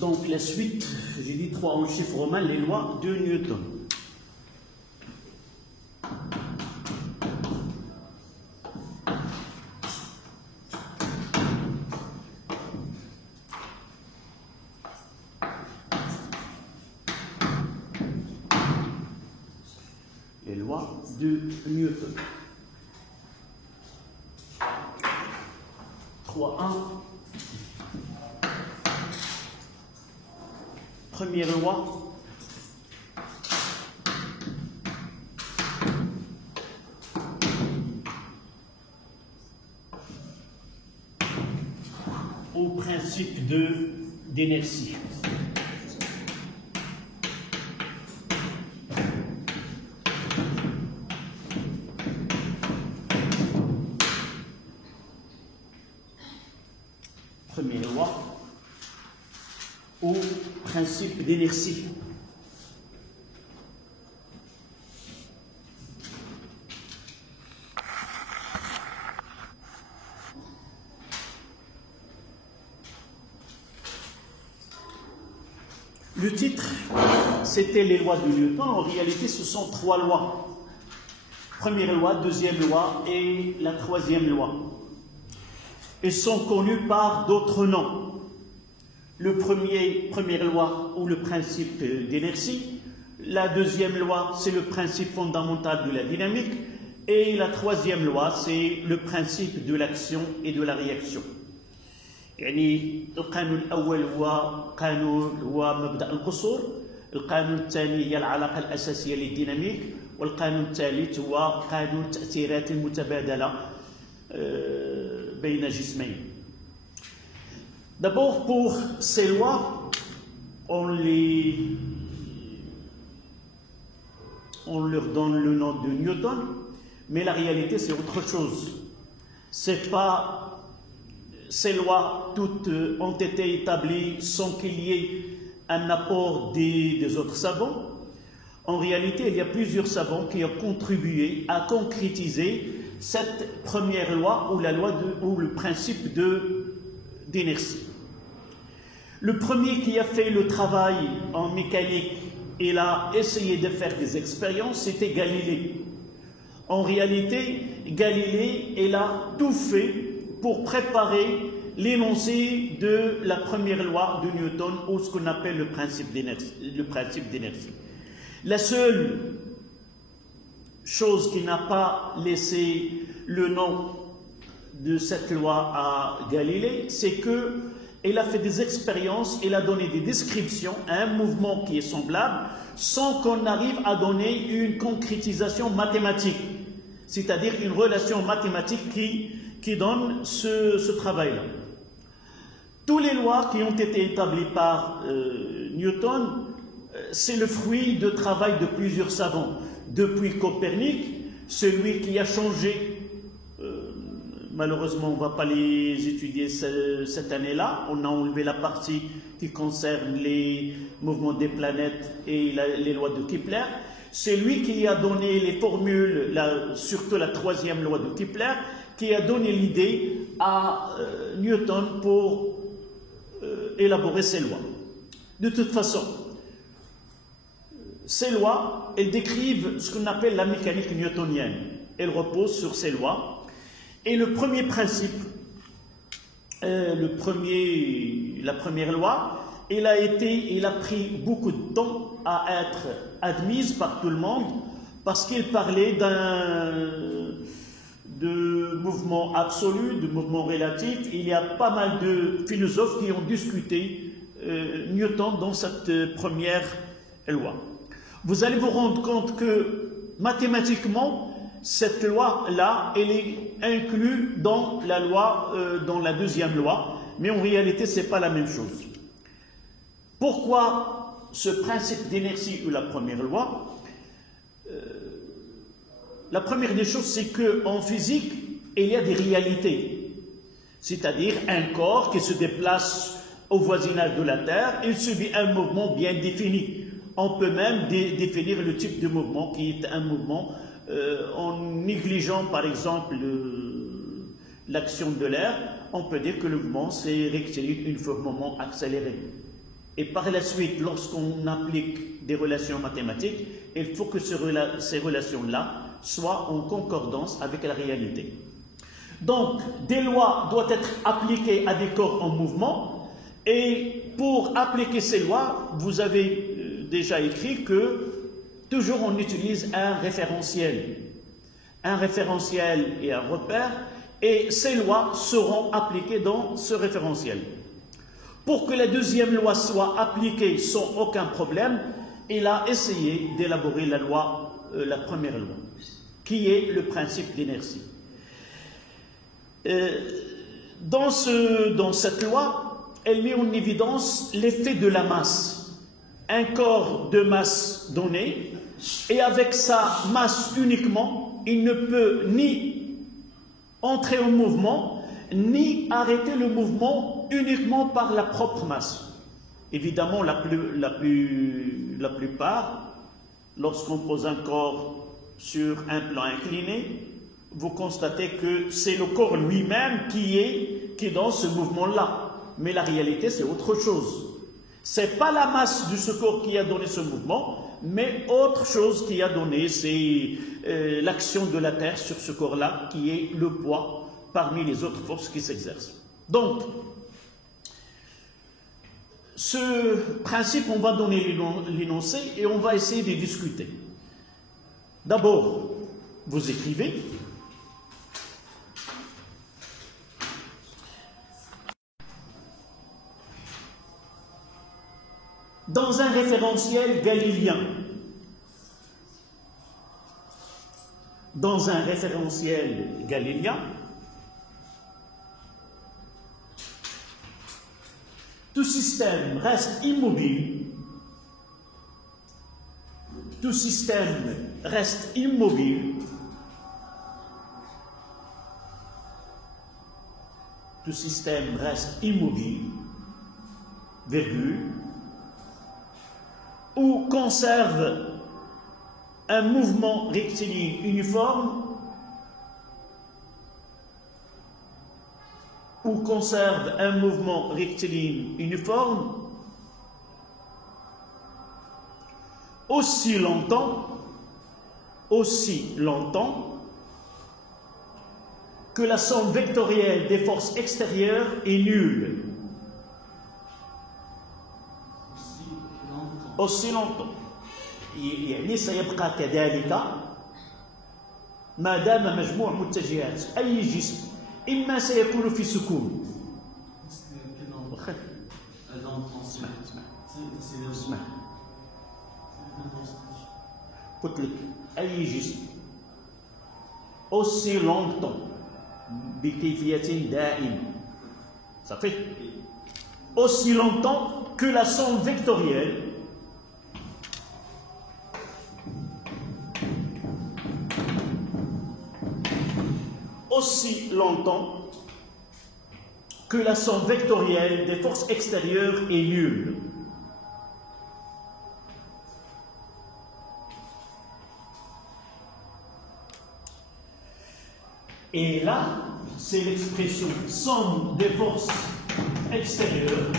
Donc la suite, j'ai dit 3 en chiffre romain, les lois de Newton. Les lois de Newton. 3.1. Première loi. Au principe d'inertie. Première loi au principe d'inertie. Le titre, c'était les lois de Newton. En réalité, ce sont 3 lois. Première loi, deuxième loi et la troisième loi. Elles sont connues par d'autres noms. Le première loi ou le principe d'inertie. La deuxième loi, c'est le principe fondamental de la dynamique. Et la troisième loi, c'est le principe de l'action et de la réaction. يعني القانون الأول هو مبدأ القصور، القانون الثاني هي العلاقة الأساسية للديناميك، والقانون الثالث هو قانون التأثيرات المتبادلة بين جسمين. D'abord, pour ces lois, on leur donne le nom de Newton, mais la réalité c'est autre chose. C'est pas ces lois toutes ont été établies sans qu'il y ait un apport des autres savants. En réalité, il y a plusieurs savants qui ont contribué à concrétiser cette première loi ou la loi ou le principe d'inertie. Le premier qui a fait le travail en mécanique, il a essayé de faire des expériences, c'était Galilée. En réalité, Galilée, il a tout fait pour préparer l'énoncé de la première loi de Newton, ou ce qu'on appelle le principe d'inertie. La seule chose qui n'a pas laissé le nom de cette loi à Galilée, c'est qu'il a fait des expériences, il a donné des descriptions à un mouvement qui est semblable, sans qu'on arrive à donner une concrétisation mathématique, c'est-à-dire une relation mathématique qui donne ce travail-là. Toutes les lois qui ont été établies par Newton, c'est le fruit de travail de plusieurs savants. Depuis Copernic, celui qui a changé, malheureusement on ne va pas les étudier cette année-là, on a enlevé la partie qui concerne les mouvements des planètes et les lois de Kepler. C'est lui qui a donné les formules, surtout la troisième loi de Kepler, qui a donné l'idée à Newton pour élaborer ces lois. De toute façon, ces lois, elles décrivent ce qu'on appelle la mécanique newtonienne. Elles reposent sur ces lois. Et le premier principe, la première loi, elle a pris beaucoup de temps à être admise par tout le monde parce qu'il parlait de mouvement absolu, de mouvement relatif. Il y a pas mal de philosophes qui ont discuté Newton dans cette première loi. Vous allez vous rendre compte que mathématiquement, cette loi-là, elle est inclue dans la loi, dans la deuxième loi, mais en réalité, ce n'est pas la même chose. Pourquoi ce principe d'inertie ou la première loi? La première des choses, c'est qu'en physique, il y a des réalités. C'est-à-dire un corps qui se déplace au voisinage de la Terre, il subit un mouvement bien défini. On peut même définir le type de mouvement qui est un mouvement en négligeant par exemple l'action de l'air, on peut dire que le mouvement c'est rectiligne une fois mouvement accéléré. Et par la suite, lorsqu'on applique des relations mathématiques, il faut que ces relations-là soient en concordance avec la réalité. Donc, des lois doivent être appliquées à des corps en mouvement, et pour appliquer ces lois, vous avez déjà écrit que toujours on utilise un référentiel et un repère, et ces lois seront appliquées dans ce référentiel. Pour que la deuxième loi soit appliquée sans aucun problème, il a essayé d'élaborer la première loi, qui est le principe d'inertie. Dans cette loi, elle met en évidence l'effet de la masse. Un corps de masse donnée, et avec sa masse uniquement, il ne peut ni entrer en mouvement, ni arrêter le mouvement uniquement par la propre masse. Évidemment, la plupart, lorsqu'on pose un corps sur un plan incliné, vous constatez que c'est le corps lui-même qui est dans ce mouvement-là. Mais la réalité, c'est autre chose. Ce n'est pas la masse de ce corps qui a donné ce mouvement, mais autre chose qui a donné, c'est l'action de la Terre sur ce corps-là, qui est le poids parmi les autres forces qui s'exercent. Donc, ce principe, on va donner l'énoncé et on va essayer de discuter. D'abord, vous écrivez. Dans un référentiel galiléen, tout système reste immobile, virgule, ou conserve un mouvement rectiligne uniforme, aussi longtemps que la somme vectorielle des forces extérieures est nulle. aussi longtemps. يعني سيبقى كذلك ما دام مجموع متجهات أي جسم إما سيكون في سكون. اسمع قلت لك أي جسم aussi longtemps بكيفية دائمة. Ça fait aussi longtemps que la somme vectorielle des forces extérieures est nulle. Et là, c'est l'expression somme des forces extérieures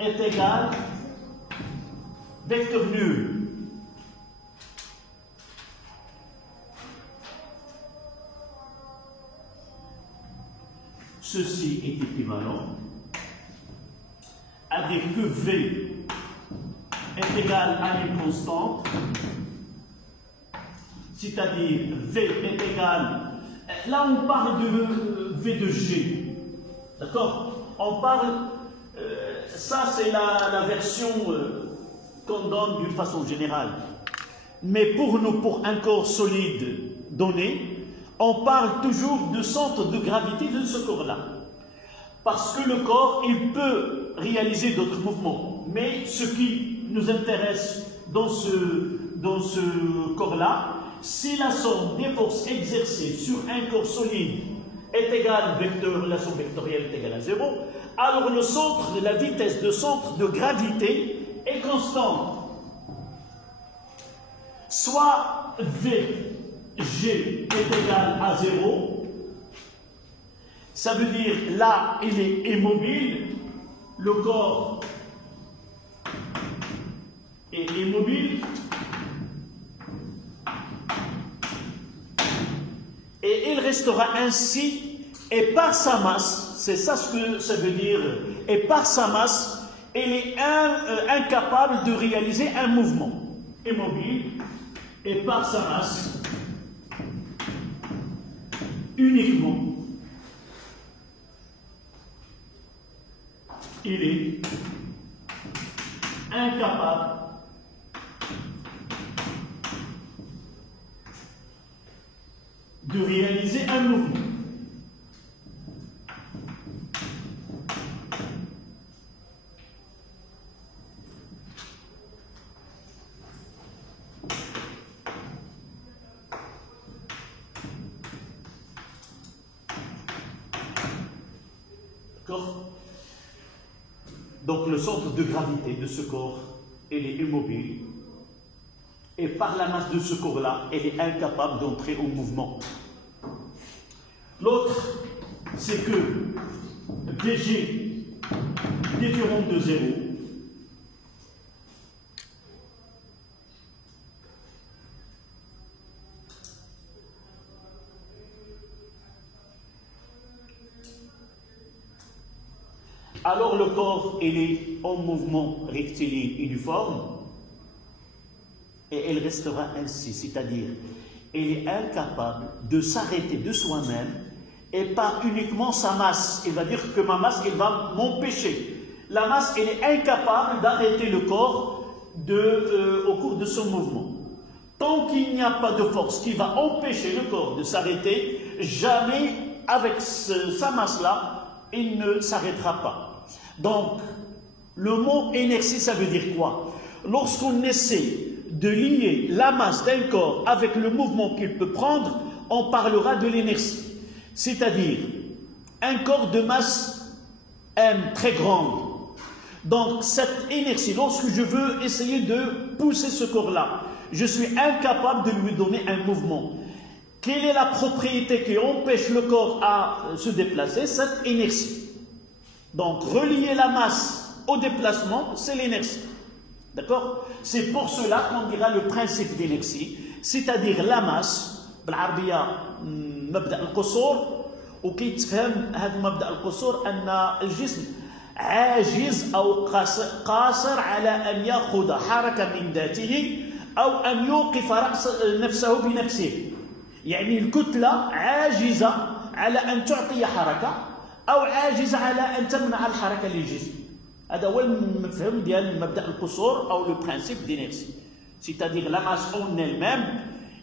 est égale vecteur nul. Ceci est équivalent à dire que V est égal à une constante, c'est-à-dire V est égal, là on parle de V de G, d'accord? On parle, ça c'est la version qu'on donne d'une façon générale, mais pour nous, pour un corps solide donné, on parle toujours de centre de gravité de ce corps-là. Parce que le corps, il peut réaliser d'autres mouvements. Mais ce qui nous intéresse dans ce corps-là, si la somme des forces exercées sur un corps solide est égale, la somme vectorielle est égale à 0, alors la vitesse de centre de gravité est constante. Soit V G est égal à 0, ça veut dire là il est immobile, le corps est immobile et il restera ainsi, et par sa masse, c'est ça ce que ça veut dire, et par sa masse, il est incapable de réaliser un mouvement immobile, et par sa masse, uniquement, il est incapable de réaliser un mouvement. D'accord? Donc le centre de gravité de ce corps, il est immobile, et par la masse de ce corps-là, elle est incapable d'entrer au mouvement. L'autre, c'est que dg différent de 0, alors le corps, il est en mouvement rectiligne uniforme, et elle restera ainsi, c'est-à-dire, il est incapable de s'arrêter de soi-même, et par uniquement sa masse. Il va dire que ma masse, elle va m'empêcher. La masse, elle est incapable d'arrêter le corps au cours de son mouvement. Tant qu'il n'y a pas de force qui va empêcher le corps de s'arrêter, jamais avec sa masse-là, il ne s'arrêtera pas. Donc, le mot inertie, ça veut dire quoi? Lorsqu'on essaie de lier la masse d'un corps avec le mouvement qu'il peut prendre, on parlera de l'inertie. C'est-à-dire, un corps de masse M très grande. Donc, cette inertie, lorsque je veux essayer de pousser ce corps-là, je suis incapable de lui donner un mouvement. Quelle est la propriété qui empêche le corps à se déplacer? Cette inertie. Donc, relier la masse au déplacement, c'est l'inertie. D'accord? C'est pour cela qu'on dira le principe d'inertie, c'est-à-dire la masse, بالعربية مبدأ القصور، وكيتفهم هذا مبدأ القصور أن الجسم عاجز أو قاصر على أن يأخذ حركة من ذاته أو أن يوقف نفسه بنفسه. يعني الكتلة عاجزة على أن تعطي حركة أو عاجزة على أن تمنع الحركة للجسم. هذا هو المفهوم ديال مبدأ القصور أو le principe d'inertie. C'est-à-dire la masse en elle-même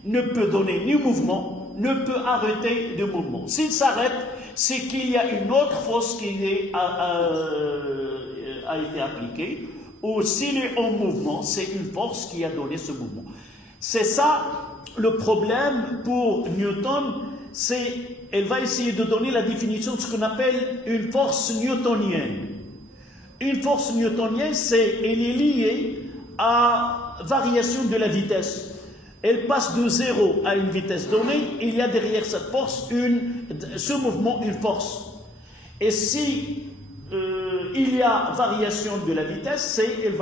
ne peut donner ni mouvement, ne peut arrêter de mouvement. S'il s'arrête, c'est qu'il y a une autre force qui a été appliquée, ou s'il est en mouvement, c'est une force qui a donné ce mouvement. C'est ça le problème pour Newton, elle va essayer de donner la définition de ce qu'on appelle une force newtonienne. Une force newtonienne, elle est liée à variation de la vitesse. Elle passe de 0 à une vitesse donnée, il y a derrière cette force, ce mouvement, une force. Et si il y a variation de la vitesse, elle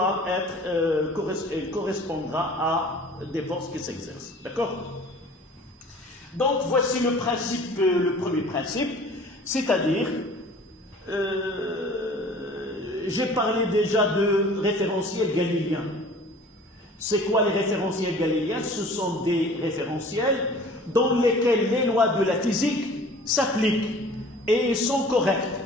correspondra à des forces qui s'exercent. D'accord? Donc voici le principe, le premier principe, c'est-à-dire, j'ai parlé déjà de référentiel galiléen. C'est quoi les référentiels galiléens? Ce sont des référentiels dans lesquels les lois de la physique s'appliquent et sont correctes.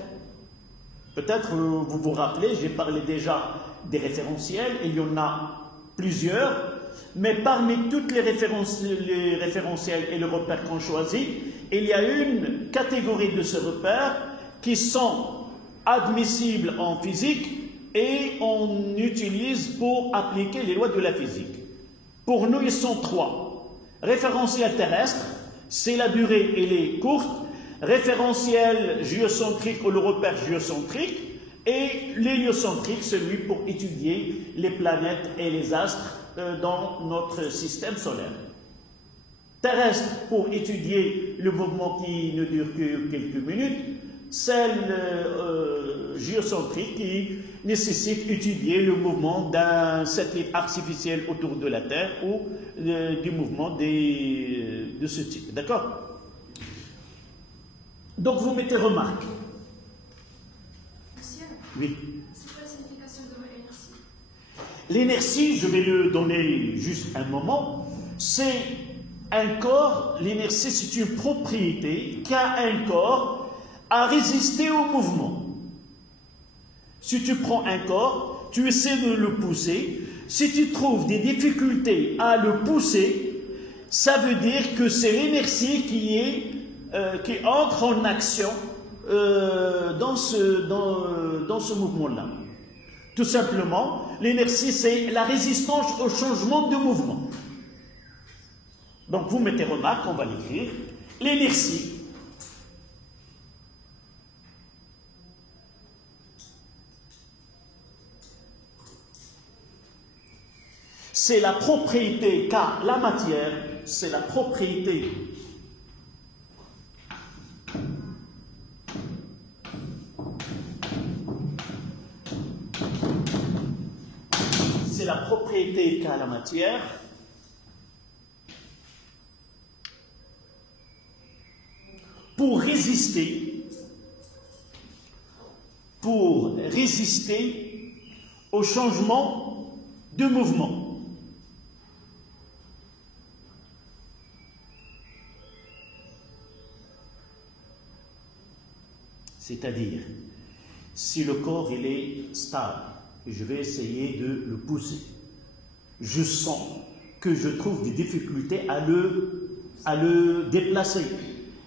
Peut-être vous vous rappelez, j'ai parlé déjà des référentiels, il y en a plusieurs, mais parmi toutes les référentiels et les repères qu'on choisit, il y a une catégorie de ces repères qui sont admissibles en physique et on utilise pour appliquer les lois de la physique. Pour nous, ils sont trois. Référentiel terrestre, c'est la durée, elle est courte. Référentiel géocentrique ou le repère géocentrique. Et l'héliocentrique, celui pour étudier les planètes et les astres dans notre système solaire. Terrestre pour étudier le mouvement qui ne dure que quelques minutes. celle géocentrique qui nécessite d'étudier le mouvement d'un satellite artificiel autour de la Terre ou du mouvement de ce type. D'accord? Donc vous mettez remarque. Monsieur, oui. C'est quoi la signification de l'inertie? L'inertie, je vais le donner juste un moment, c'est un corps, l'inertie c'est une propriété qu'a un corps à résister au mouvement. Si tu prends un corps, tu essaies de le pousser, si tu trouves des difficultés à le pousser, ça veut dire que c'est l'inertie qui entre en action dans ce mouvement-là. Tout simplement, l'inertie, c'est la résistance au changement de mouvement. Donc, vous mettez remarque, on va l'écrire. L'inertie, c'est la propriété qu'a la matière, c'est la propriété qu'a la matière pour résister au changement de mouvement. C'est-à-dire, si le corps il est stable, je vais essayer de le pousser. Je sens que je trouve des difficultés à le déplacer.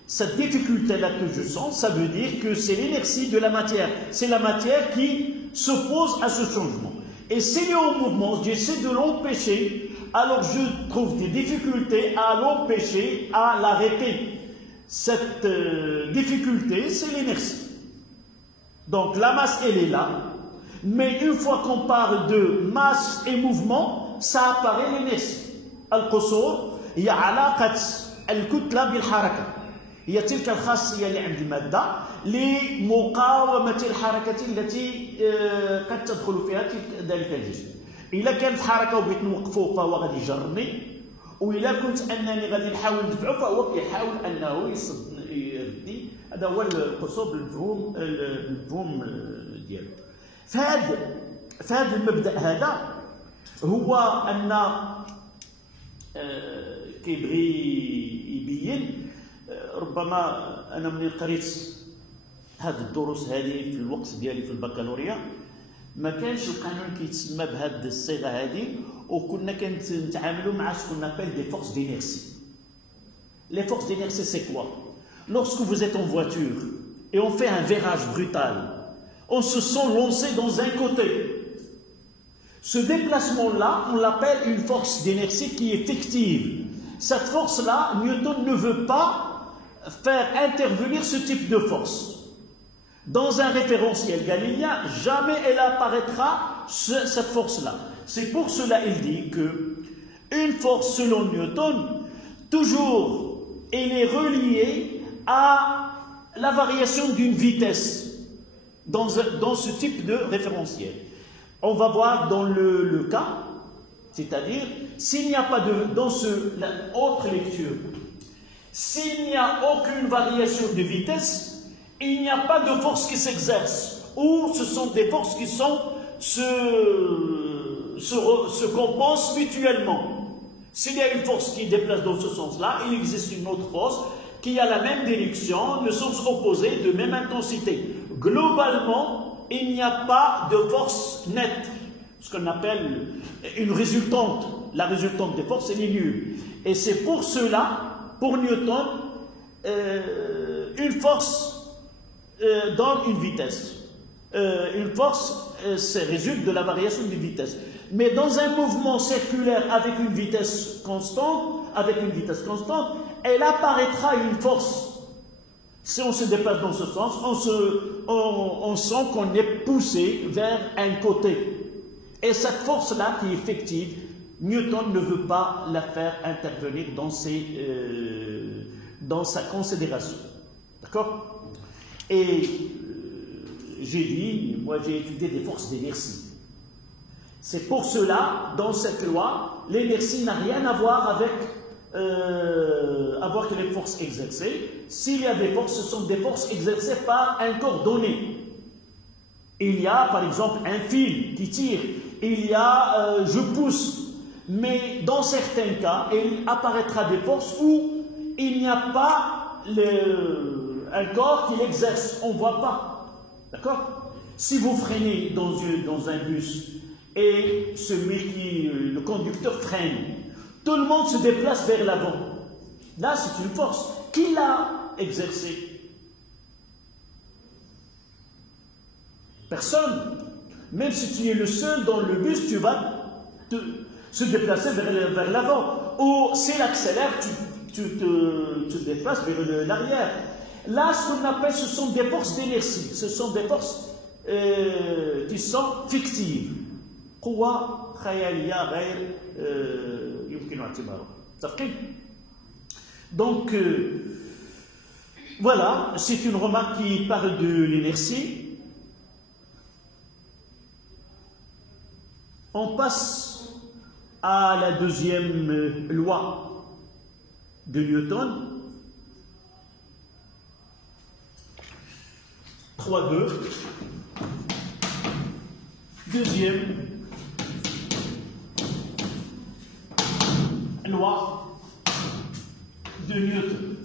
Cette difficulté-là que je sens, ça veut dire que c'est l'inertie de la matière. C'est la matière qui s'oppose à ce changement. Et s'il est en mouvement, j'essaie de l'empêcher, alors je trouve des difficultés à l'empêcher, à l'arrêter. Cette difficulté, c'est l'inertie. Donc la masse, elle est là. Mais une fois qu'on parle de masse et mouvement, ça apparaît l'inertie. Al-Qusur, il y a علاقة الكتلة بالحركة. هي تلك الخاصية اللي عند المادة لمقاومة الحركة التي قد تدخل فيها ذلك الجسم. إذا كانت حركة وبغيت نوقفه فهو غادي يجرني، وإذا كنت أنني غادي نحاول ندفعه فهو كيحاول أنه يردني. هذا هو القصور بالمفهوم ديالو. فهذا المبدأ هذا هو أن كيبغي يبين. ربما أنا ملي قريت هاد الدروس هذه في الوقت ديالي في البكالوريا ما كانش القانون كيتسمى بهاد الصيغة هذه، وكنا كنتعاملوا مع ce qu'on appelle des forces d'inertie. Les forces d'inertie, c'est quoi? Lorsque vous êtes en voiture et on fait un virage brutal, on se sent lancé dans un côté. Ce déplacement-là, on l'appelle une force d'inertie qui est fictive. Cette force-là, Newton ne veut pas faire intervenir ce type de force. Dans un référentiel galiléen, jamais elle apparaîtra cette force-là. C'est pour cela qu'il dit que une force selon Newton, toujours, elle est reliée à la variation d'une vitesse dans ce type de référentiel. On va voir dans le cas, c'est-à-dire, s'il n'y a pas dans la autre lecture, s'il n'y a aucune variation de vitesse, il n'y a pas de force qui s'exerce, ou ce sont des forces qui se compensent mutuellement. S'il y a une force qui déplace dans ce sens-là, il existe une autre force qui a la même direction, le sens opposé, de même intensité. Globalement, il n'y a pas de force nette, ce qu'on appelle une résultante. La résultante des forces, elle est nulle. Et c'est pour cela, pour Newton, une force donne une vitesse. Une force résulte de la variation de vitesse. Mais dans un mouvement circulaire avec une vitesse constante, elle apparaîtra une force. Si on se déplace dans ce sens, on sent qu'on est poussé vers un côté. Et cette force-là, qui est fictive, Newton ne veut pas la faire intervenir dans sa considération. D'accord? Et j'ai dit, moi j'ai étudié des forces d'inertie. C'est pour cela, dans cette loi, l'inertie n'a rien à voir avec avoir que les forces exercées. S'il y a des forces, ce sont des forces exercées par un corps donné. Il y a par exemple un fil qui tire, il y a je pousse, mais dans certains cas, il apparaîtra des forces où il n'y a pas un corps qui l'exerce, on ne voit pas. D'accord? Si vous freinez dans un bus et le conducteur freine, tout le monde se déplace vers l'avant. Là, c'est une force. Qui l'a exercée? Personne. Même si tu es le seul dans le bus, tu vas se déplacer vers l'avant. Ou s'il accélère, tu te déplaces vers l'arrière. Là, ce qu'on appelle, ce sont des forces d'inertie. Ce sont des forces qui sont fictives. قوة خيالية غير يمكن اعتبارها. Donc, voilà, c'est une remarque qui parle de l'inertie. On passe à la deuxième loi de Newton. 3.2. Deuxième loi de Newton.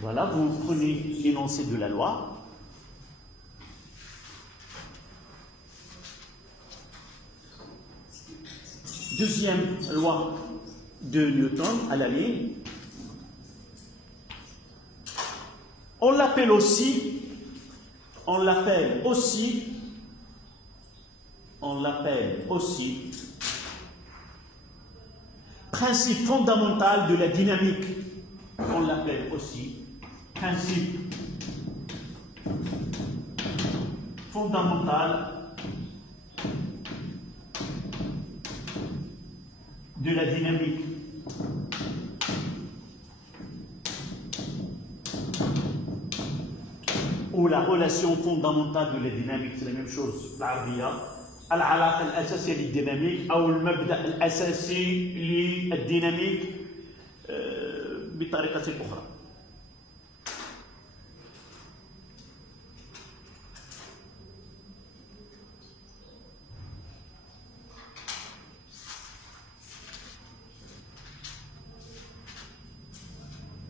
Voilà, vous prenez l'énoncé de la loi. Deuxième loi de Newton à la ligne. On l'appelle aussi principe fondamental de la dynamique. On l'appelle aussi principe fondamental de la dynamique. Ou la relation fondamentale de la dynamique, c'est la même chose. العربية العلاقة الأساسية للديناميك أو المبدأ الأساسي للديناميك بطريقة أخرى.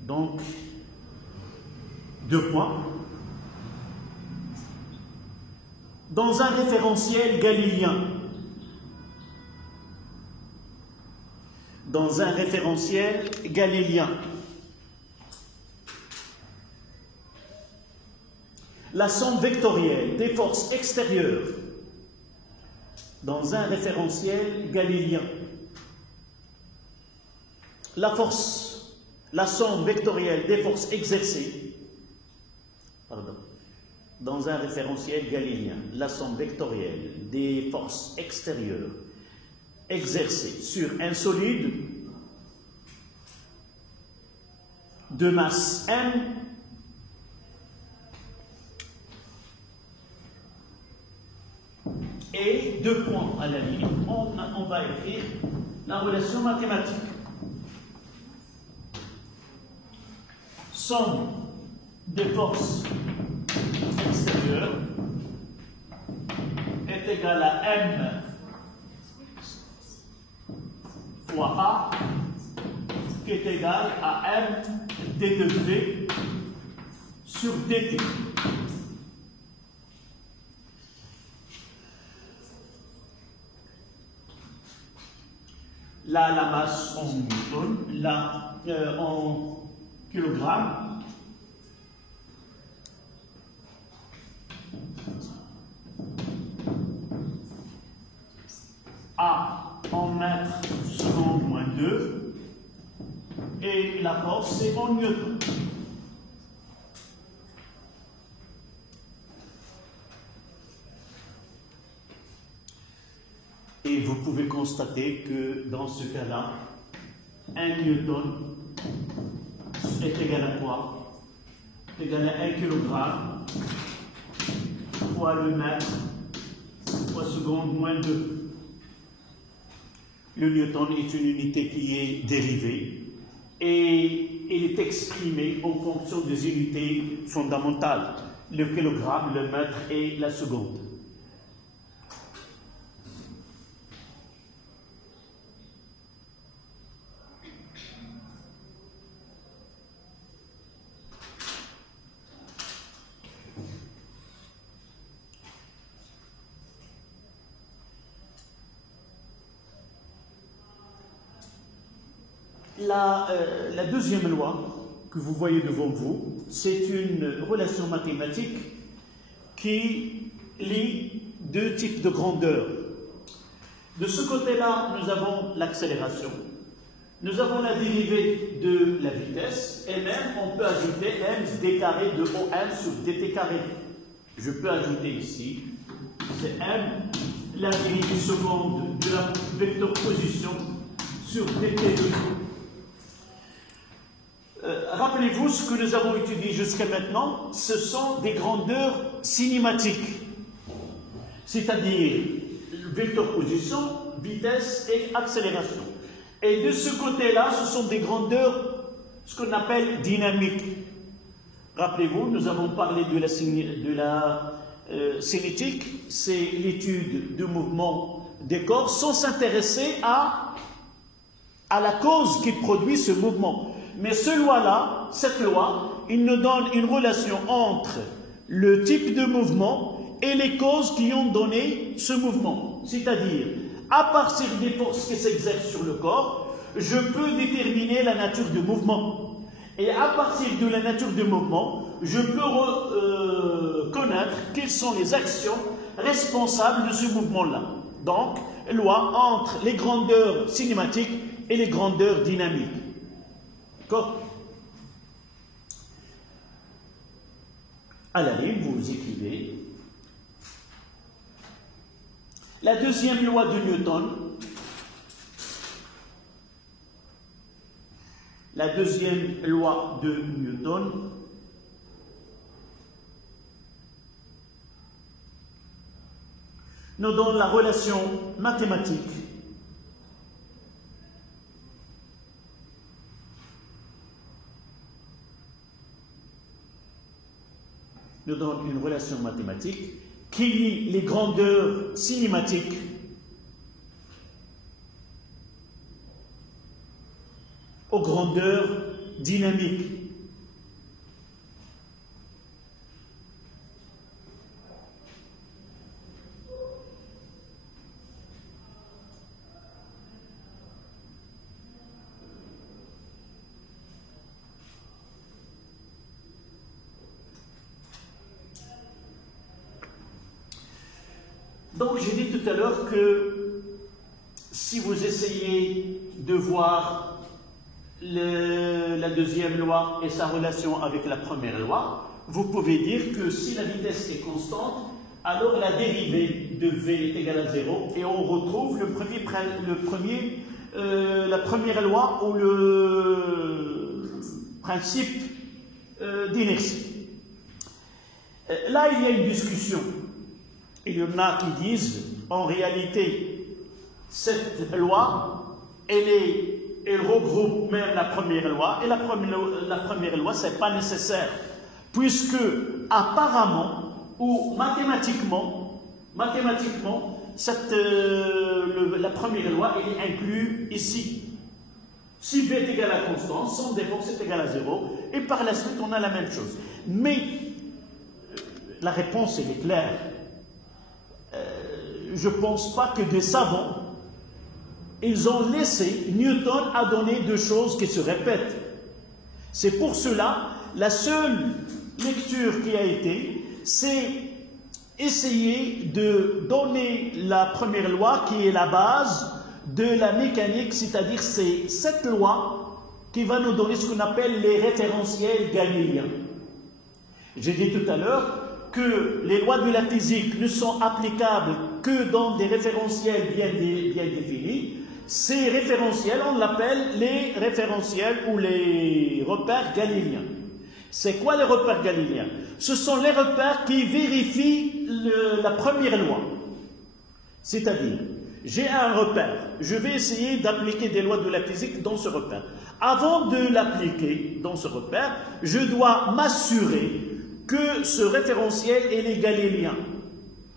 Donc, 2 points. Dans un référentiel galiléen, la somme vectorielle des forces extérieures dans un référentiel galiléen, la somme vectorielle des forces exercées, dans un référentiel galiléen, la somme vectorielle des forces extérieures exercées sur un solide de masse m et 2 points à la ligne, on va écrire la relation mathématique. Somme des forces extérieures est égale à m fois a, qui est égal à m dw sur dt. Là, la masse en newton, là, en kilogrammes. A en mètres secondes moins 2. Et la force, c'est en newton. Et vous pouvez constater que dans ce cas-là, 1 newton est égal à quoi? Égal à 1 kg fois le mètre fois seconde moins 2. Le newton est une unité qui est dérivée et il est exprimé en fonction des unités fondamentales, le kilogramme, le mètre et la seconde. La deuxième loi que vous voyez devant vous, c'est une relation mathématique qui lie deux types de grandeur. De ce côté-là, nous avons l'accélération, nous avons la dérivée de la vitesse, et même on peut ajouter md carré de OM sur dt carré. Je peux ajouter ici, c'est m, la dérivée seconde de la vecteur position sur dt de t. Rappelez-vous ce que nous avons étudié jusqu'à maintenant, ce sont des grandeurs cinématiques, c'est-à-dire vecteur position, vitesse et accélération. Et de ce côté-là, ce sont des grandeurs, ce qu'on appelle dynamiques. Rappelez-vous, nous avons parlé de la cinétique, c'est l'étude du mouvement des corps sans s'intéresser à la cause qui produit ce mouvement. Mais cette loi, il nous donne une relation entre le type de mouvement et les causes qui ont donné ce mouvement. C'est-à-dire, à partir des forces qui s'exercent sur le corps, je peux déterminer la nature du mouvement. Et à partir de la nature du mouvement, je peux connaître quelles sont les actions responsables de ce mouvement-là. Donc, loi entre les grandeurs cinématiques et les grandeurs dynamiques. D'accord? À la ligne, vous écrivez la deuxième loi de Newton. La deuxième loi de Newton nous donne la relation mathématique nous donne une relation mathématique qui lie les grandeurs cinématiques aux grandeurs dynamiques. Donc, j'ai dit tout à l'heure que si vous essayez de voir la deuxième loi et sa relation avec la première loi, vous pouvez dire que si la vitesse est constante, alors la dérivée de v est égale à 0 et on retrouve la première loi ou le principe d'inertie. Là, il y a une discussion. Il y en a qui disent, en réalité, cette loi, elle regroupe même la première loi, et la première loi, ce n'est pas nécessaire, puisque apparemment, ou mathématiquement, la première loi, elle est inclue ici. Si v est égal à constante, somme des forces est égale à 0, et par la suite, on a la même chose. Mais la réponse, elle est claire. Je ne pense pas que des savants, ils ont laissé, Newton a donné deux choses qui se répètent. C'est pour cela, la seule lecture qui a été, c'est essayer de donner la première loi qui est la base de la mécanique, c'est-à-dire c'est cette loi qui va nous donner ce qu'on appelle les référentiels galiléens. J'ai dit tout à l'heure que les lois de la physique ne sont applicables que dans des référentiels bien définis. Ces référentiels, on l'appelle les référentiels ou les repères galiléens. C'est quoi les repères galiléens? Ce sont les repères qui vérifient la première loi. C'est-à-dire, j'ai un repère, je vais essayer d'appliquer des lois de la physique dans ce repère. Avant de l'appliquer dans ce repère, je dois m'assurer que ce référentiel est galiléen.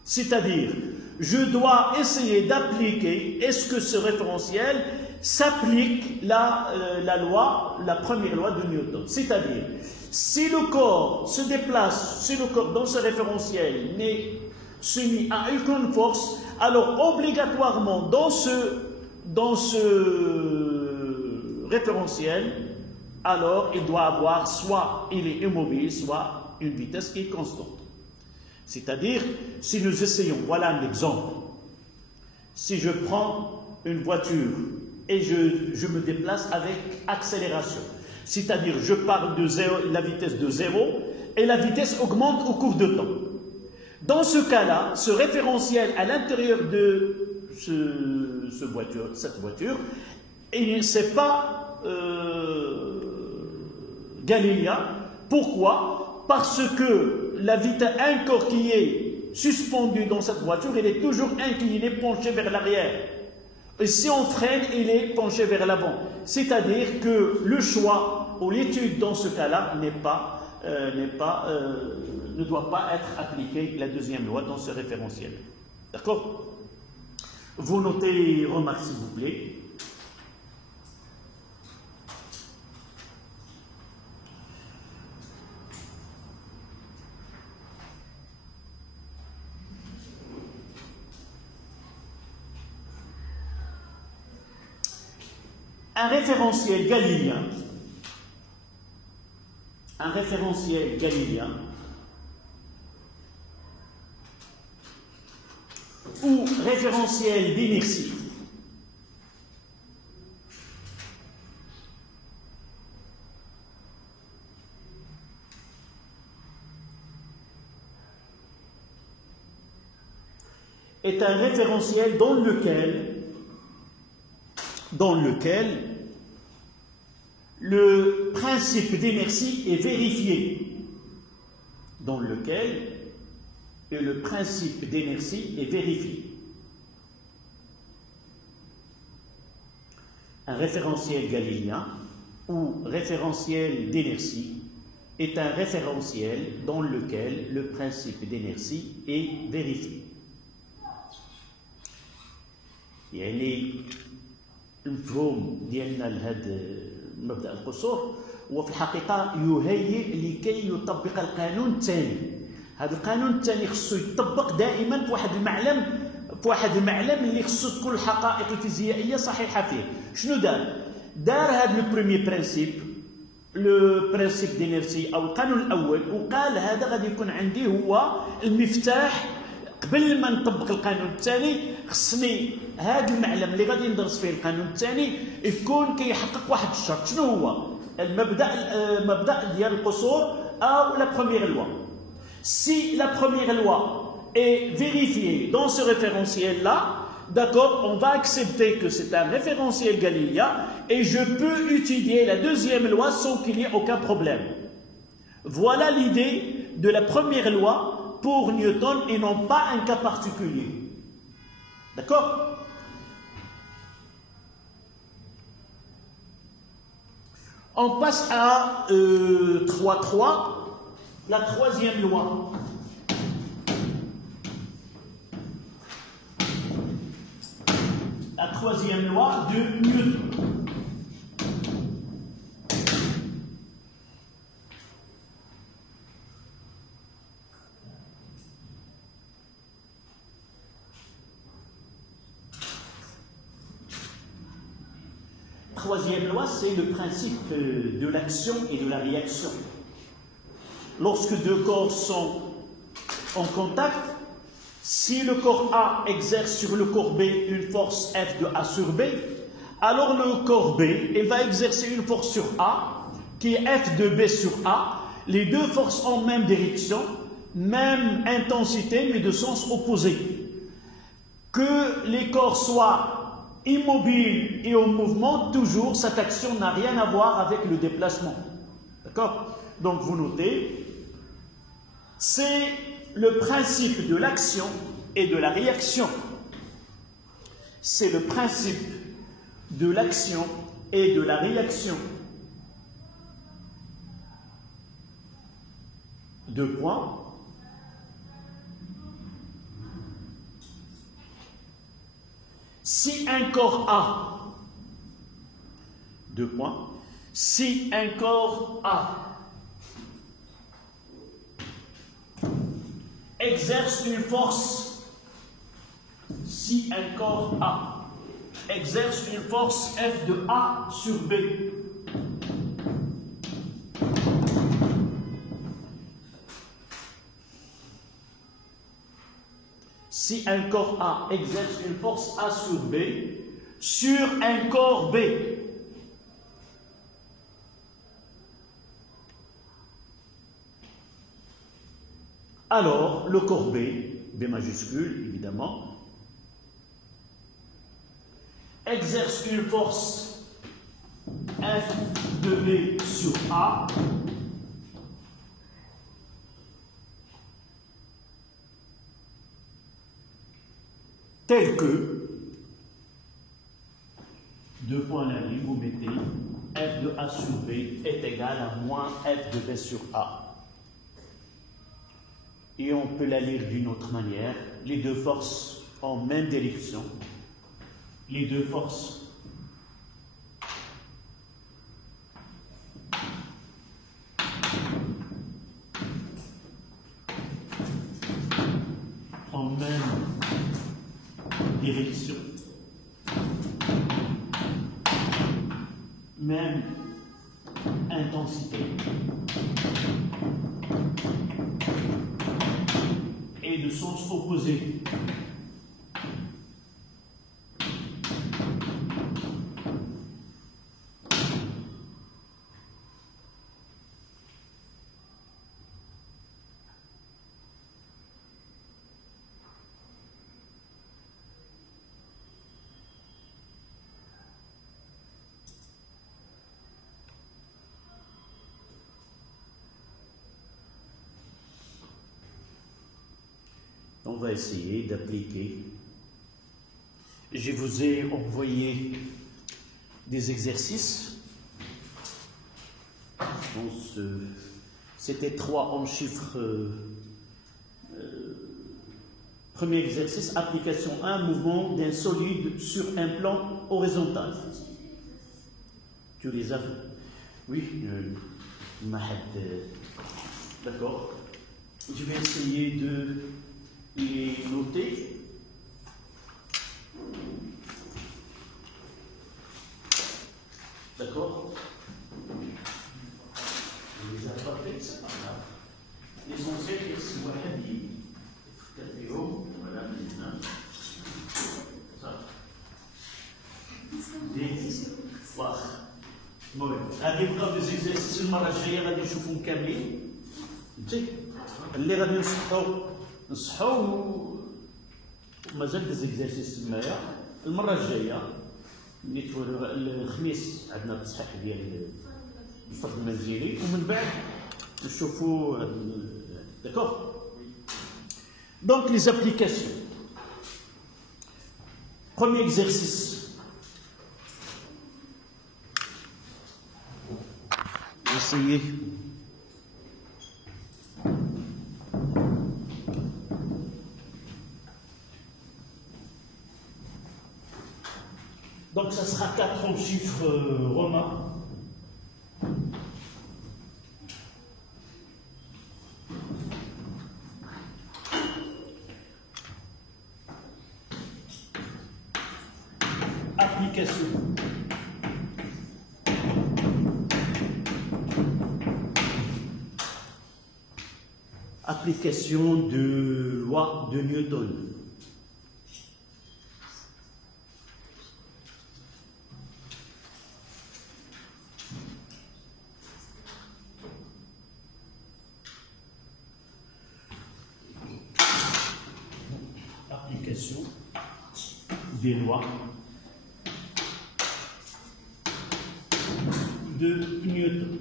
C'est-à-dire, je dois essayer d'appliquer, est-ce que ce référentiel s'applique la première loi de Newton. C'est-à-dire, si le corps se déplace, si le corps dans ce référentiel n'est soumis à aucune force, alors obligatoirement dans ce référentiel, alors il doit avoir soit il est immobile, soit une vitesse qui est constante. C'est-à-dire, si nous essayons, voilà un exemple. Si je prends une voiture et je me déplace avec accélération, c'est-à-dire je pars de la vitesse de 0 et la vitesse augmente au cours de temps. Dans ce cas-là, ce référentiel à l'intérieur de cette voiture, ce n'est pas galiléen. Pourquoi? Parce que la vitesse, un corps qui est suspendu dans cette voiture, il est toujours incliné, penché vers l'arrière. Et si on freine, il est penché vers l'avant. C'est-à-dire que le choix ou l'étude dans ce cas-là ne doit pas être appliquée, la deuxième loi, dans ce référentiel. D'accord? Vous notez, remarque s'il vous plaît. Un référentiel galiléen ou référentiel d'inertie est un référentiel dans lequel le principe d'inertie est vérifié. Un référentiel galiléen ou référentiel d'inertie est un référentiel dans lequel le principe d'inertie est vérifié. يعني المفهوم ديالنا لهذا مبدأ القصور هو في الحقيقة يهيئ لكي يطبق القانون الثاني. هذا القانون الثاني خصو يطبق دائما في واحد المعلم اللي خصو تكون الحقائق الفيزيائية صحيحة فيه. شنو دار هذا لو بريمير برينسيپ لو برينسيپ دينيرسي أو القانون الأول وقال هذا غادي يكون عندي هو المفتاح. قبل ما نطبق القانون الثاني خصني هذا المعلم اللي غادي ندرس فيه القانون الثاني يكون كيحقق واحد الشرط. شنو هو المبدا ديال القصور او لا بروميير لوا. Si la première loi est vérifiée dans ce référentiel-là, d'accord, on va accepter que c'est un référentiel galiléen et je peux étudier la deuxième loi sans qu'il y ait aucun problème. Voilà l'idée de la première loi pour Newton et non pas un cas particulier. D'accord? On passe à 3.3, la troisième loi. La troisième loi de Newton. Troisième loi, c'est le principe de l'action et de la réaction. Lorsque deux corps sont en contact, Si le corps A exerce sur le corps B une force F de A sur B, alors le corps B il va exercer une force sur A, qui est F de B sur A. Les deux forces en même direction, même intensité, mais de sens opposé. Que les corps soient immobiles et en mouvement, toujours, cette action n'a rien à voir avec le déplacement. D'accord? Donc vous notez, c'est le principe de l'action et de la réaction. C'est le principe de l'action et de la réaction. Deux points. Si un corps A, deux points, si un corps A exerce une force, si un corps A exerce une force F de A sur B, si un corps A exerce une force A sur un corps B, alors le corps B, B majuscule évidemment, exerce une force F de B sur A tel que, deux points à la ligne, vous mettez F de A sur B est égal à moins F de B sur A. Et on peut la lire d'une autre manière, les deux forces en même direction, les deux forces en même direction, même intensité et de sens opposé. On va essayer d'appliquer. Je vous ai envoyé des exercices. C'était 3 en chiffres. Premier exercice, application 1, mouvement d'un solide sur un plan horizontal. Tu les as vu? Oui, d'accord. Je vais essayer de les noter. D'accord? Je les ai pas fait, c'est pas grave. L'essentiel, c'est ce qu'on a dit. Voilà, maintenant. Ça. المهم غادي نبقاو دي زيكزارسيس المره الجايه غادي نشوفهم كاملين فهمتي اللي غادي نصحوا ومازال دي زيكزارسيس تمايا المره الجايه ملي الخميس عندنا التصحيح ديال الفرد المنزلي ومن بعد نشوفوا داكوغ. Donc les applications. Premier exercice. Essayez. Donc ça sera 4 en chiffres romains. Application. Application de loi de Newton. Application des lois de Newton.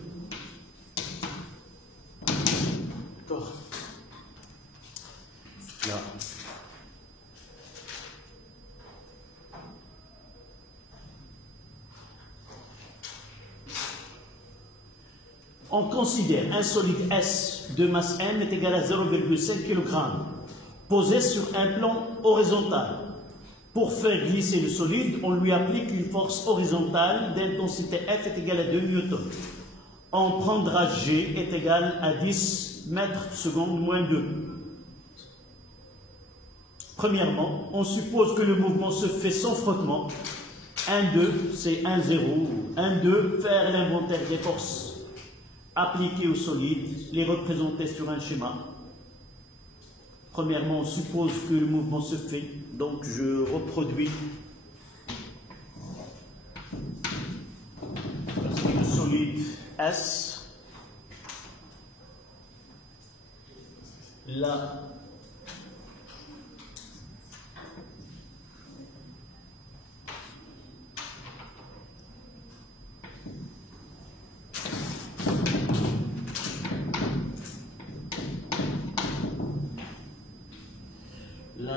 D'accord. Là. On considère un solide S de masse M est égal à 0,5 kg posé sur un plan horizontal. Pour faire glisser le solide, on lui applique une force horizontale d'intensité F est égale à 2 newtons. On prendra G est égal à 10 mètres secondes moins 2. Premièrement, on suppose que le mouvement se fait sans frottement. 1, 2, c'est 1, 0. 1, 2, faire l'inventaire des forces appliquées au solide, les représenter sur un schéma. Premièrement, on suppose que le mouvement se fait, donc je reproduis le solide S. Là,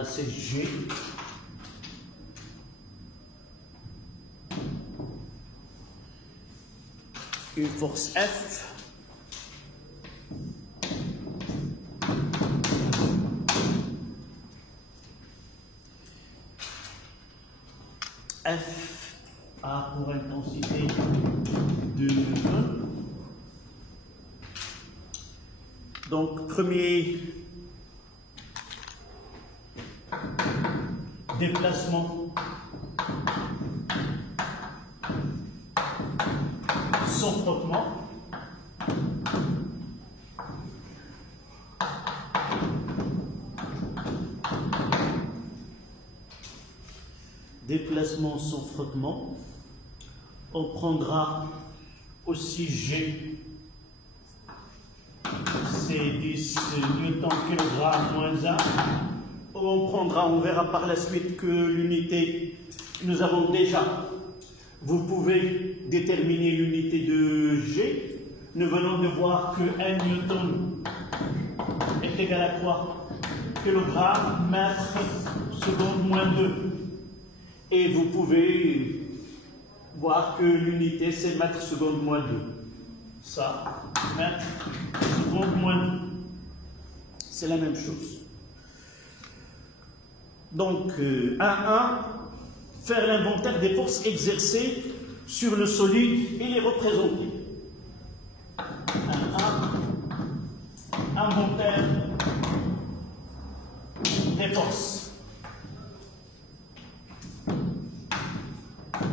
c'est G. Une force F. F a pour intensité de Newton. Donc, premier déplacement sans frottement. Déplacement sans frottement. On prendra aussi G. C'est 10 newtons kg moins 1. On prendra, on verra par la suite que l'unité, nous avons déjà, vous pouvez déterminer l'unité de G. Nous venons de voir que 1 newton est égal à quoi? Kilogramme, mètre, seconde, moins 2. Et vous pouvez voir que l'unité, c'est mètre, seconde, moins 2. Ça, mètre, seconde, moins 2. C'est la même chose. Donc, 1.1, faire l'inventaire des forces exercées sur le solide et les représenter. 1.1, inventaire des forces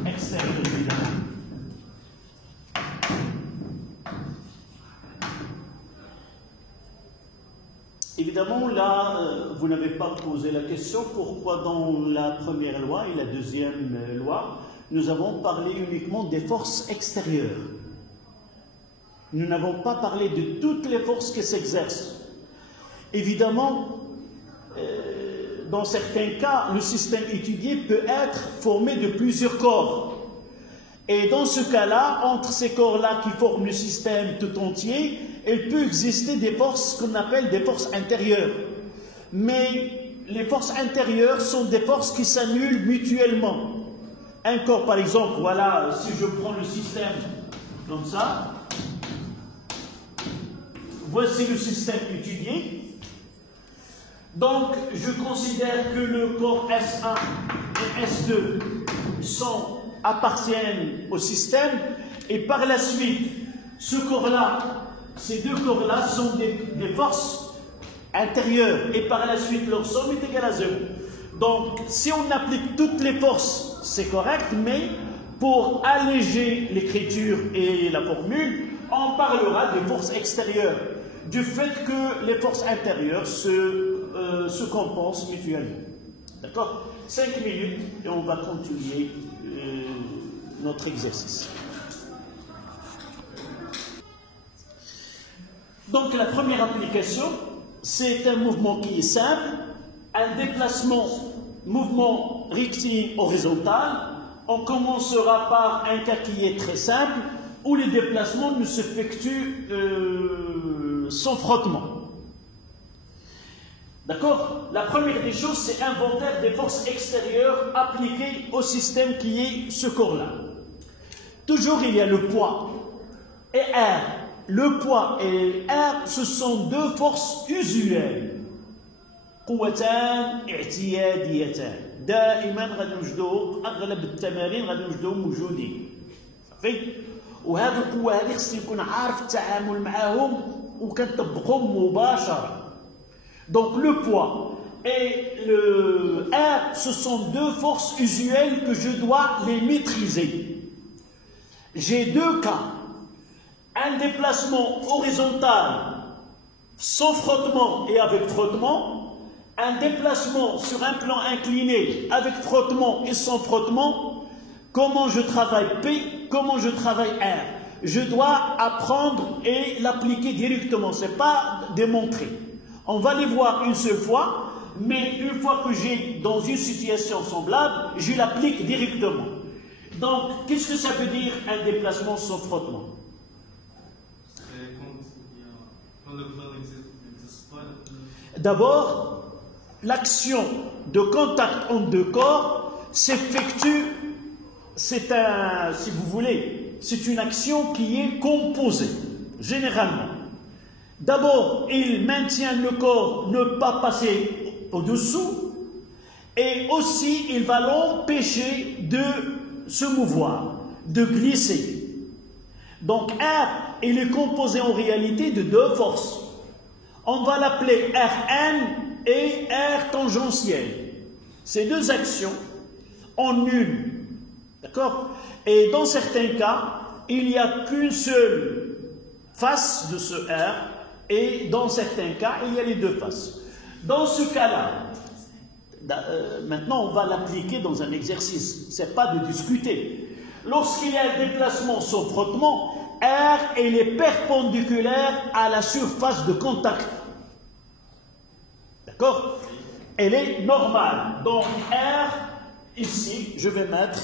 extérieures, évidemment. Évidemment, là, vous n'avez pas posé la question pourquoi dans la première loi et la deuxième loi, nous avons parlé uniquement des forces extérieures. Nous n'avons pas parlé de toutes les forces qui s'exercent. Évidemment, dans certains cas, le système étudié peut être formé de plusieurs corps. Et dans ce cas-là, entre ces corps-là qui forment le système tout entier, il peut exister des forces qu'on appelle des forces intérieures. Mais les forces intérieures sont des forces qui s'annulent mutuellement. Un corps, par exemple, voilà, si je prends le système comme ça, voici le système étudié. Donc, je considère que le corps S1 et S2 appartiennent au système, et par la suite, ce corps-là, ces deux corps-là sont des forces intérieures, et par la suite, leur somme est égale à 0. Donc, si on applique toutes les forces, c'est correct, mais pour alléger l'écriture et la formule, on parlera des forces extérieures. du fait que les forces intérieures se compensent mutuellement. D'accord? 5 minutes et on va continuer notre exercice. Donc la première application, c'est un mouvement qui est simple, un déplacement, mouvement rectiligne horizontal. On commencera par un cas qui est très simple, où les déplacements ne s'effectuent sans frottement. D'accord? La première des choses, c'est inventaire des forces extérieures appliquées au système qui est ce corps-là. Toujours, il y a le poids et R. Le poids et R, ce sont deux forces usuelles. قوتان اعتياديتان. دائما غادي نوجدو اغلب التمارين غادي نوجدوهم موجودين. صافي؟ وهذه القوة هذه خصني نكون عارف التعامل معاهم وكنطبقهم مباشرة. Donc le poids et le R, ce sont deux forces usuelles que je dois les maîtriser. J'ai deux cas. Un déplacement horizontal sans frottement et avec frottement, un déplacement sur un plan incliné avec frottement et sans frottement. Comment je travaille P, comment je travaille R. Je dois apprendre et l'appliquer directement, ce n'est pas démontré. On va les voir une seule fois, mais une fois que j'ai dans une situation semblable, je l'applique directement. Donc, qu'est-ce que ça veut dire un déplacement sans frottement? D'abord, l'action de contact entre deux corps s'effectue, si vous voulez, c'est une action qui est composée, généralement. D'abord, il maintient le corps ne pas passer au-dessous, et aussi il va l'empêcher de se mouvoir, de glisser. Donc R, il est composé en réalité de deux forces. On va l'appeler Rn et R tangentiel. Ces deux actions en une. D'accord? Et dans certains cas, il n'y a qu'une seule face de ce R, et dans certains cas, il y a les deux faces. Dans ce cas-là, maintenant on va l'appliquer dans un exercice, ce n'est pas de discuter. Lorsqu'il y a un déplacement sans frottement, R elle est perpendiculaire à la surface de contact. D'accord? Elle est normale. Donc R, ici, je vais mettre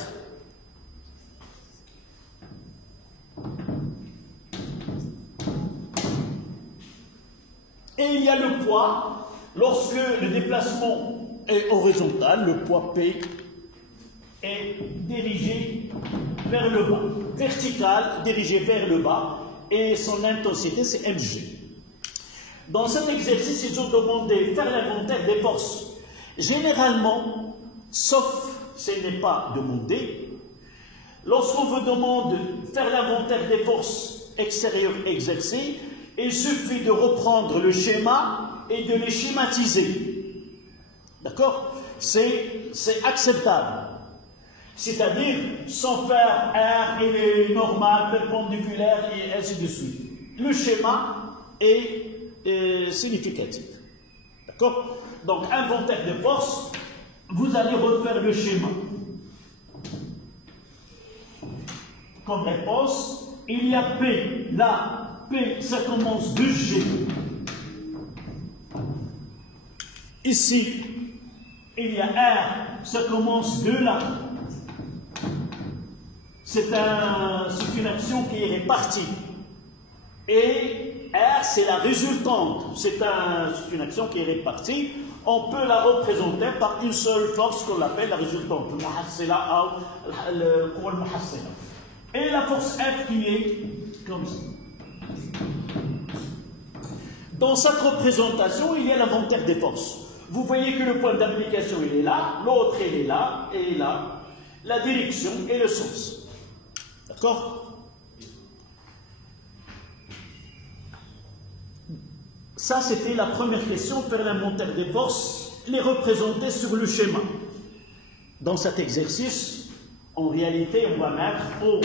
et il y a le poids. Lorsque le déplacement est horizontal, le poids P est dirigé vers le bas. Vertical, dirigé vers le bas. Et son intensité, c'est mg. Dans cet exercice, ils ont demandé de faire l'inventaire des forces. Généralement, sauf ce n'est pas demandé, lorsqu'on vous demande de faire l'inventaire des forces extérieures exercées, il suffit de reprendre le schéma et de les schématiser. D'accord? C'est acceptable. C'est-à-dire, sans faire R, il est normal, perpendiculaire, et ainsi de suite. Le schéma est significatif. D'accord? Donc, inventaire des forces, vous allez refaire le schéma. Comme réponse, il y a P, là, P, ça commence de G. Ici, il y a R, ça commence de là. C'est une action qui est répartie. Et R, c'est la résultante. C'est une action qui est répartie. On peut la représenter par une seule force qu'on appelle la résultante. Et la force F qui est comme ça. Dans cette représentation, il y a l'inventaire des forces. Vous voyez que le point d'application, il est là, l'autre, il est là, et là, la direction et le sens. D'accord? Ça, c'était la première question, faire l'inventaire des forces, les représenter sur le schéma. Dans cet exercice, en réalité, on va mettre OR.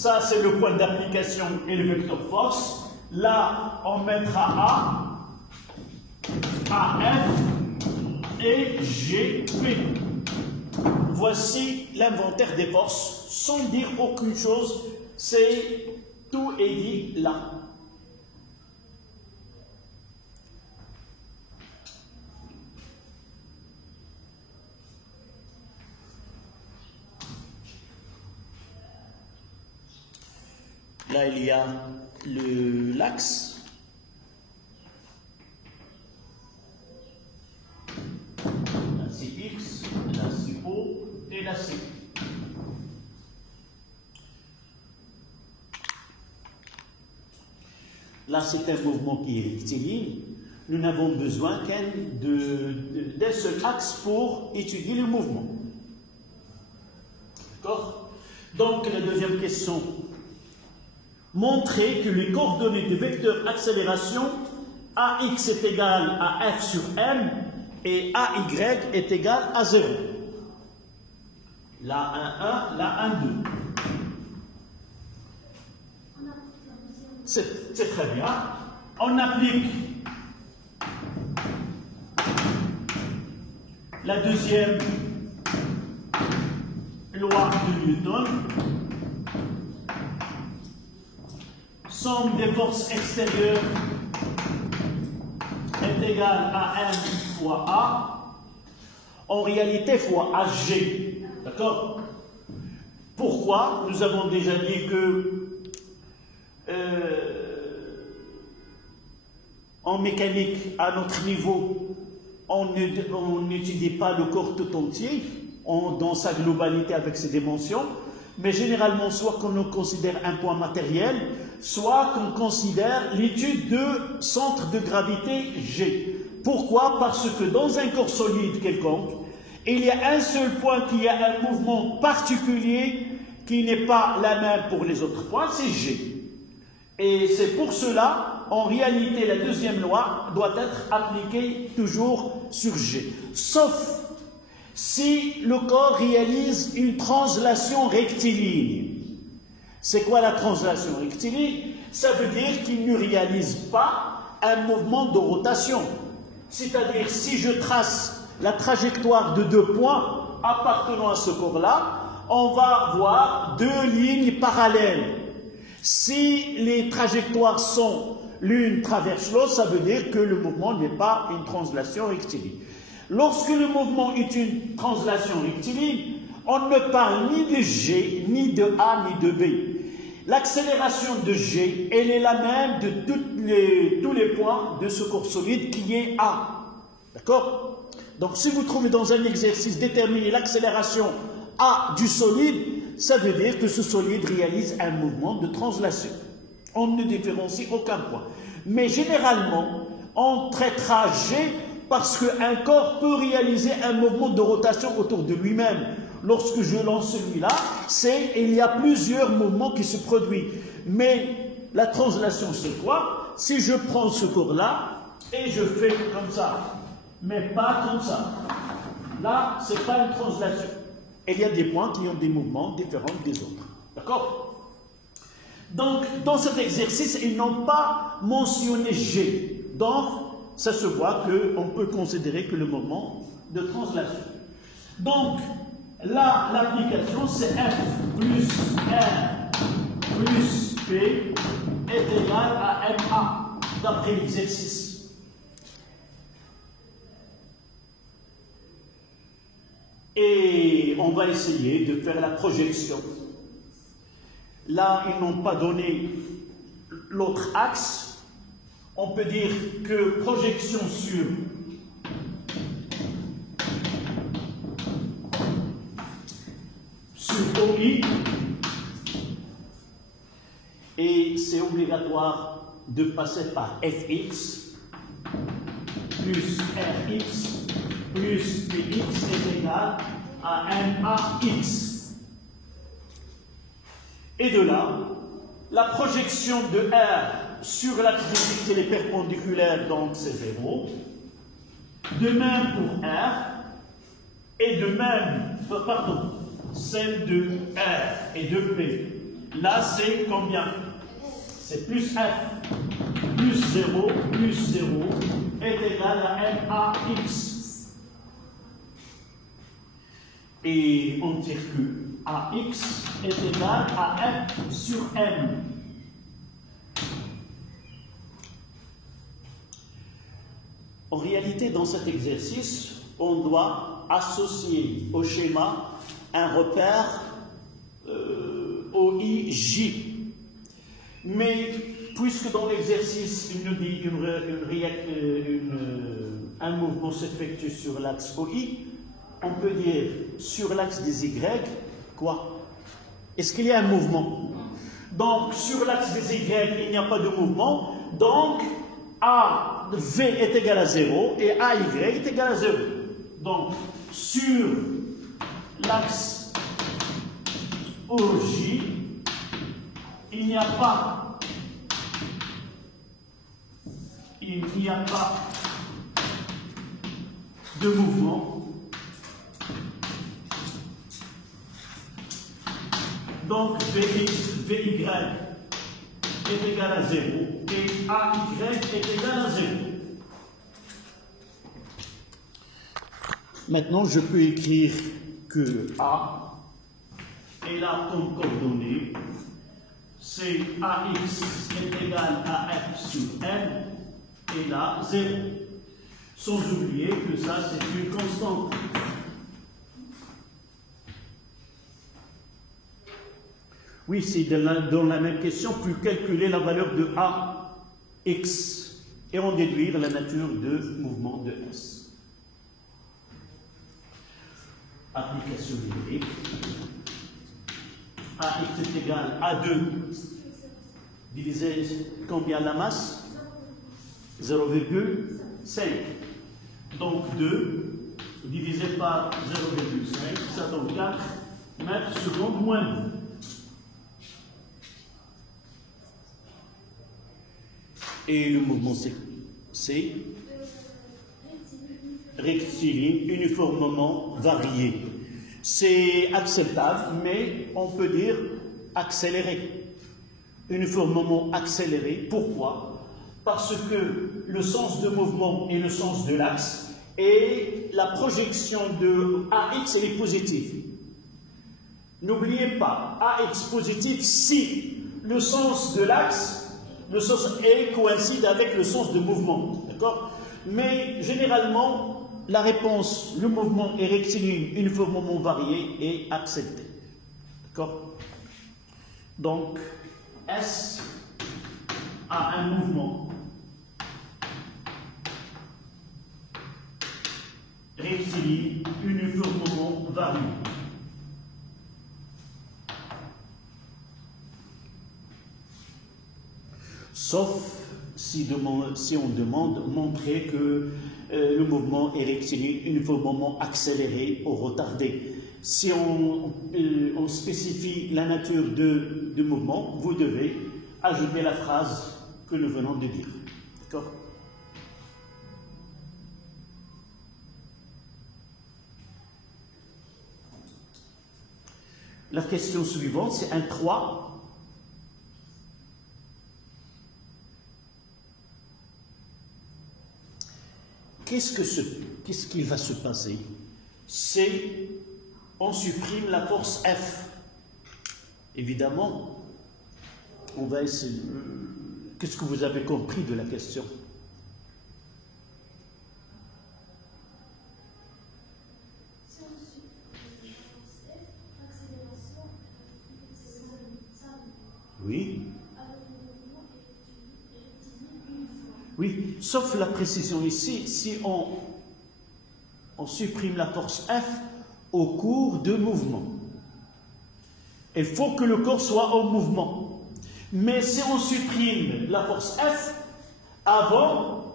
Ça, c'est le point d'application et le vecteur force. Là, on mettra AF et GP. Voici l'inventaire des forces, sans dire aucune chose, c'est tout est dit là. Là, il y a l'axe. La CX, la CO et la C. Là, c'est un mouvement qui est rectiligne. Nous n'avons besoin d'un seul axe pour étudier le mouvement. D'accord? Donc, la deuxième question. Montrer que les coordonnées du vecteur accélération AX est égal à F sur M et AY est égal à 0. La 1, 1, la 1, 2. C'est très bien. On applique la deuxième loi de Newton. Somme des forces extérieures est égale à M fois A, en réalité fois AG. D'accord? Pourquoi? Nous avons déjà dit que en mécanique, à notre niveau, on n'étudie pas le corps tout entier, dans sa globalité avec ses dimensions, mais généralement, soit qu'on considère un point matériel, soit qu'on considère l'étude de centre de gravité G. Pourquoi? Parce que dans un corps solide quelconque, il y a un seul point qui a un mouvement particulier qui n'est pas la même pour les autres points, c'est G. Et c'est pour cela, en réalité, la deuxième loi doit être appliquée toujours sur G. Sauf si le corps réalise une translation rectiligne. C'est quoi la translation rectiligne? Ça veut dire qu'il ne réalise pas un mouvement de rotation. C'est-à-dire, si je trace la trajectoire de deux points appartenant à ce corps-là, on va voir deux lignes parallèles. Si les trajectoires sont l'une traverse l'autre, ça veut dire que le mouvement n'est pas une translation rectiligne. Lorsque le mouvement est une translation rectiligne, on ne parle ni de G, ni de A, ni de B. L'accélération de G, elle est la même de tous les points de ce corps solide qui est A. D'accord? Donc si vous trouvez dans un exercice déterminer l'accélération A du solide, ça veut dire que ce solide réalise un mouvement de translation. On ne différencie aucun point. Mais généralement, on traitera G parce qu'un corps peut réaliser un mouvement de rotation autour de lui-même. Lorsque je lance celui-là, il y a plusieurs mouvements qui se produisent. Mais la translation, c'est quoi? Si je prends ce corps-là et je fais comme ça, mais pas comme ça. Là, ce n'est pas une translation. Et il y a des points qui ont des mouvements différents des autres. D'accord? Donc, dans cet exercice, ils n'ont pas mentionné G. Donc, ça se voit qu'on peut considérer que le mouvement de translation. Donc, là, l'application, c'est F plus R plus P est égal à MA, d'après l'exercice. Et on va essayer de faire la projection. Là, ils n'ont pas donné l'autre axe. On peut dire que projection sur OI, et c'est obligatoire de passer par Fx plus Rx plus Px est égal à MAX. Et de là, la projection de R sur l'axe qui est perpendiculaire, donc c'est 0. De même pour R, et de même, pardon, celle de R et de P. Là, c'est combien? C'est plus F. Plus 0 est égal à MAX. Et on tire que AX est égal à F sur M. En réalité, dans cet exercice, on doit associer au schéma un repère OIJ. Mais puisque dans l'exercice, il nous dit un mouvement s'effectue sur l'axe OI, on peut dire sur l'axe des Y, quoi? Est-ce qu'il y a un mouvement? Donc, sur l'axe des Y, il n'y a pas de mouvement. Donc, AV est égal à 0 et AY est égal à 0. Donc, sur l'axe OJ, il n'y a pas de mouvement. Donc, VY est égal à 0 et AY est égal à 0. Maintenant, je peux écrire que A est là comme coordonnée. C'est AX est égal à F sur M et là 0. Sans oublier que ça c'est une constante. Oui, c'est dans la même question, puis calculer la valeur de AX et en déduire la nature de mouvement de S. Application numérique. AX est égal à 2 divisé combien la masse? 0,5. Donc 2 divisé par 0,5, ça donne 4 mètres secondes moins 2. Et le mouvement c'est rectiligne uniformément varié. C'est acceptable, mais on peut dire accéléré. Uniformément accéléré. Pourquoi? Parce que le sens de mouvement et le sens de l'axe et la projection de AX elle est positive. N'oubliez pas, AX positif si le sens de l'axe, le sens est coïncide avec le sens de mouvement. D'accord? Mais généralement, la réponse, le mouvement est rectiligne uniformément varié et accepté. D'accord? Donc, S a un mouvement rectiligne uniformément varié. Sauf si on demande montrer que le mouvement est rectiligne uniformément accéléré ou retardé. Si on spécifie la nature de mouvement, vous devez ajouter la phrase que nous venons de dire. D'accord? La question suivante, c'est un 3. Qu'est-ce qu'il va se passer? C'est on supprime la force F. Évidemment, on va essayer. Qu'est-ce que vous avez compris de la question? Oui. Oui, sauf la précision ici, si on supprime la force F au cours de mouvement. Il faut que le corps soit en mouvement. Mais si on supprime la force F avant,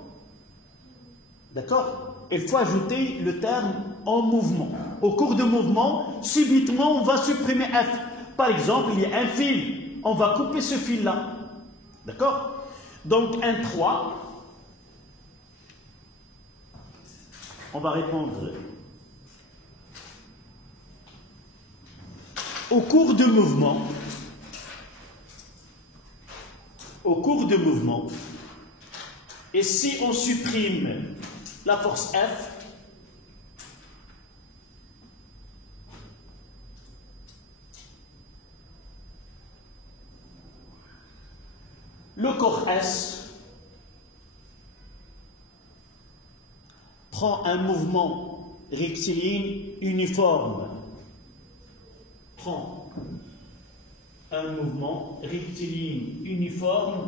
d'accord, il faut ajouter le terme en mouvement. Au cours de mouvement, subitement, on va supprimer F. Par exemple, il y a un fil, on va couper ce fil-là. D'accord? Donc, un 3. On va répondre. Au cours du mouvement, au cours du mouvement, et si on supprime la force F, le corps S prend un mouvement rectiligne uniforme. Prend un mouvement rectiligne uniforme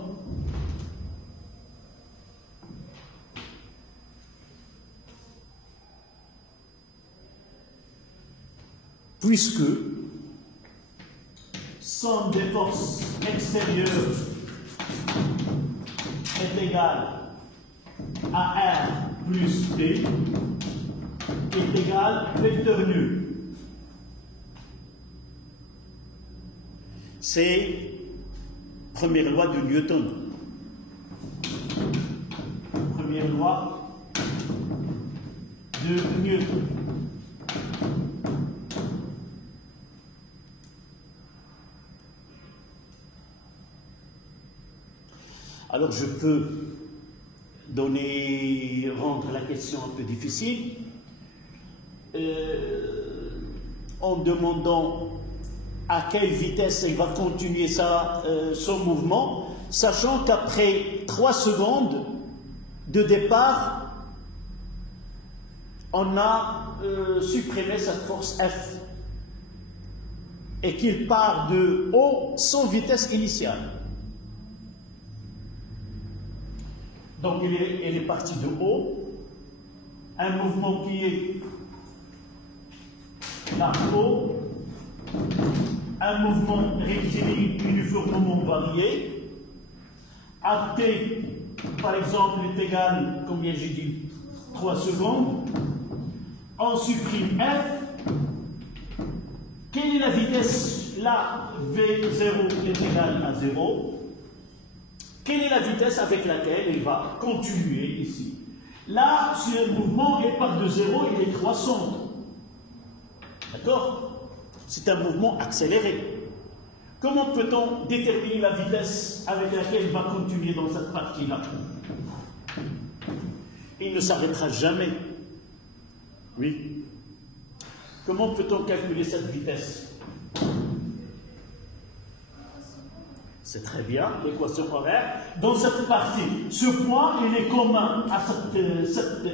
puisque somme des forces extérieures est égale à R plus P est égal vecteur nu. C'est première loi de Newton. Première loi de Newton. Alors je peux rendre la question un peu difficile en demandant à quelle vitesse il va continuer son mouvement, sachant qu'après 3 secondes de départ, on a supprimé cette force F et qu'il part de O sans vitesse initiale. Donc il est parti de haut, un mouvement qui est là haut, un mouvement rectiligne uniformément varié, à t, par exemple, est égal, combien j'ai dit, 3 secondes, on supprime f, quelle est la vitesse? Là, v0 est égal à 0. Quelle est la vitesse avec laquelle il va continuer ici? Là, ce mouvement, il part de 0, il est croissant. D'accord? C'est un mouvement accéléré. Comment peut-on déterminer la vitesse avec laquelle il va continuer dans cette partie-là? Il ne s'arrêtera jamais. Oui. Comment peut-on calculer cette vitesse? C'est très bien, l'équation horaire. Dans cette partie, ce point, il est commun à cette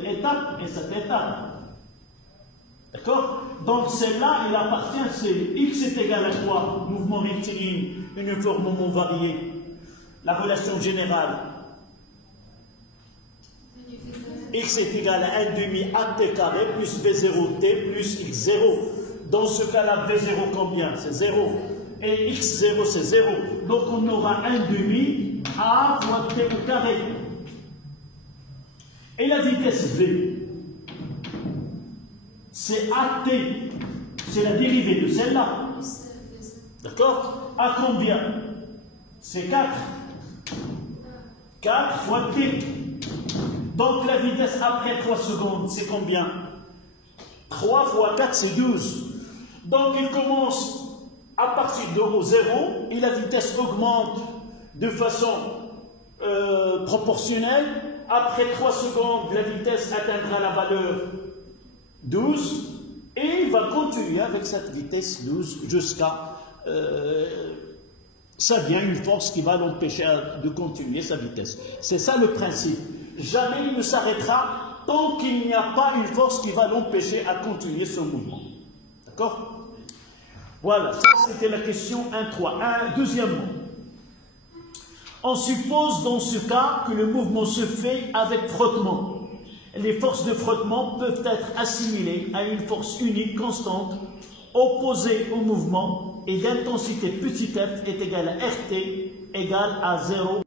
étape et cette étape. D'accord? Donc celle-là, il appartient, c'est x est égal à quoi? Mouvement rectiligne, uniformément varié. La relation générale. X est égal à 1,5 at carré plus v0t plus x0. Dans ce cas-là, v0 combien? C'est 0. Et x0 c'est 0. Donc on aura 1,5 a fois t au carré. Et la vitesse v, c'est at, c'est la dérivée de celle-là. D'accord? À combien? C'est 4. 4 fois t. Donc la vitesse après 3 secondes, c'est combien? 3 fois 4, c'est 12. Donc il commence à partir de 0 et la vitesse augmente de façon proportionnelle. Après 3 secondes, la vitesse atteindra la valeur 12 et il va continuer avec cette vitesse 12 jusqu'à ça devient une force qui va l'empêcher de continuer sa vitesse. C'est ça le principe. Jamais il ne s'arrêtera tant qu'il n'y a pas une force qui va l'empêcher à continuer son mouvement. D'accord? Voilà, ça c'était la question 1.3. Deuxièmement, on suppose dans ce cas que le mouvement se fait avec frottement. Les forces de frottement peuvent être assimilées à une force unique, constante, opposée au mouvement et d'intensité petit f est égale à RT égale à 0.